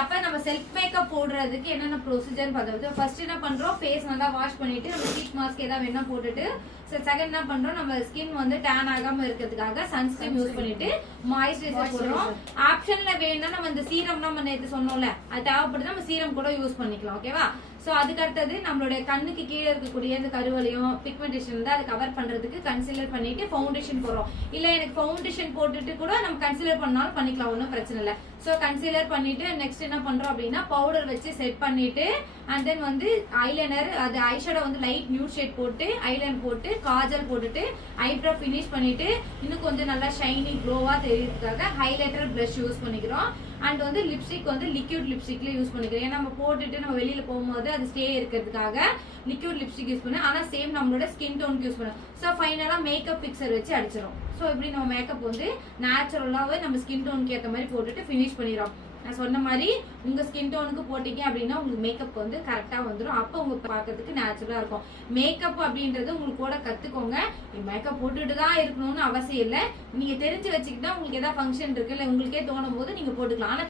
அப்ப நம்ம self makeup போடுறதுக்கு என்னென்ன ப்ரொசீஜர் பார்த்தோம். ஃபர்ஸ்ட் என்ன பண்றோம், ஃபேஸ் நல்லா வாஷ் பண்ணிட்டு நம்ம ஷீட் மாஸ்க் ஏதாவது வேணா போட்டுட்டு, செகண்ட் என்ன பண்றோம், நம்ம ஸ்கின் வந்து டேன் ஆகாம இருக்கிறதுக்காக சன்ஸ்கிரீம் யூஸ் பண்ணிட்டு மாய்ஸ்சரைசர் போடுறோம். ஆப்ஷன்ல வேணும்னா நம்ம இந்த சீரம் நம்ம நேத்து சொன்னோம்ல, அது தேவைப்படுது நம்ம சீரம் கூட யூஸ் பண்ணிக்கலாம். ஓகேவா? சோ அதுக்கு அடுத்தது நம்மளுடைய கண்ணுக்கு கீழே இருக்கக்கூடிய இந்த கருவளையும் பிக்மெண்டேஷன் தான் அதை கவர் பண்றதுக்கு கன்சிலர் பண்ணிட்டு ஃபவுண்டேஷன் போடுறோம். இல்ல எனக்கு ஃபவுண்டேஷன் போட்டுட்டு கூட நம்ம கன்சிலர் பண்ணாலும் பண்ணிக்கலாம், ஒன்றும் பிரச்சனை இல்லை. சோ கன்சிலர் பண்ணிட்டு நெக்ஸ்ட் என்ன பண்றோம் அப்படின்னா பவுடர் வச்சு செட் பண்ணிட்டு அண்ட் தென் வந்து ஐலைனர், அது ஐஷேடோ வந்து லைட் நியூட் ஷேட் போட்டு ஐலைனர் போட்டு காஜல் போட்டுட்டு ஐப்ரோ ஃபினிஷ் பண்ணிட்டு இன்னும் கொஞ்சம் நல்லா ஷைனி க்ளோவா தெரியறதுக்காக ஹைலைட்டர் பிரஷ் யூஸ் பண்ணிக்கிறோம். அண்ட் வந்து லிப்ஸ்டிக் வந்து லிக்விட் லிப்ஸ்டிக்ல யூஸ் பண்ணிக்கிறோம். ஏன்னா நம்ம போட்டுட்டு நம்ம வெளியில போகும்போது அது ஸ்டே இருக்கிறதுக்காக லிக்விட் லிப்ஸ்டிக் யூஸ் பண்ணு. ஆனா சேம் நம்மளோட ஸ்கின் டோனுக்கு யூஸ் பண்ணும். ஸோ ஃபைனலா மேக்கப் பிக்சர் வச்சு அடிச்சிடும். ஸோ இப்படி நம்ம மேக்கப் வந்து நேச்சுரலாவே நம்ம ஸ்கின் டோனுக்கு ஏற்ற மாதிரி போட்டுட்டு ஃபினிஷ் பண்ணிடுறோம். நான் சொன்ன மாதிரி உங்க ஸ்கின் டோனுக்கு போட்டீங்க அப்படின்னா உங்களுக்கு மேக்கப் வந்து கரெக்டா வந்துடும். அப்போ உங்க பார்க்கறதுக்கு நேச்சுரலா இருக்கும். மேக்கப் அப்படின்றது உங்களுக்கு கூட கத்துக்கோங்க. மேக்கப் போட்டுட்டு தான் இருக்கணும்னு அவசியம் இல்லை. நீங்க தெரிஞ்சு வச்சுக்கிட்டா உங்களுக்கு ஏதாவது ஃபங்க்ஷன் இருக்கு இல்ல உங்களுக்கே தோணும் போது நீங்க போட்டுக்கலாம். ஆனா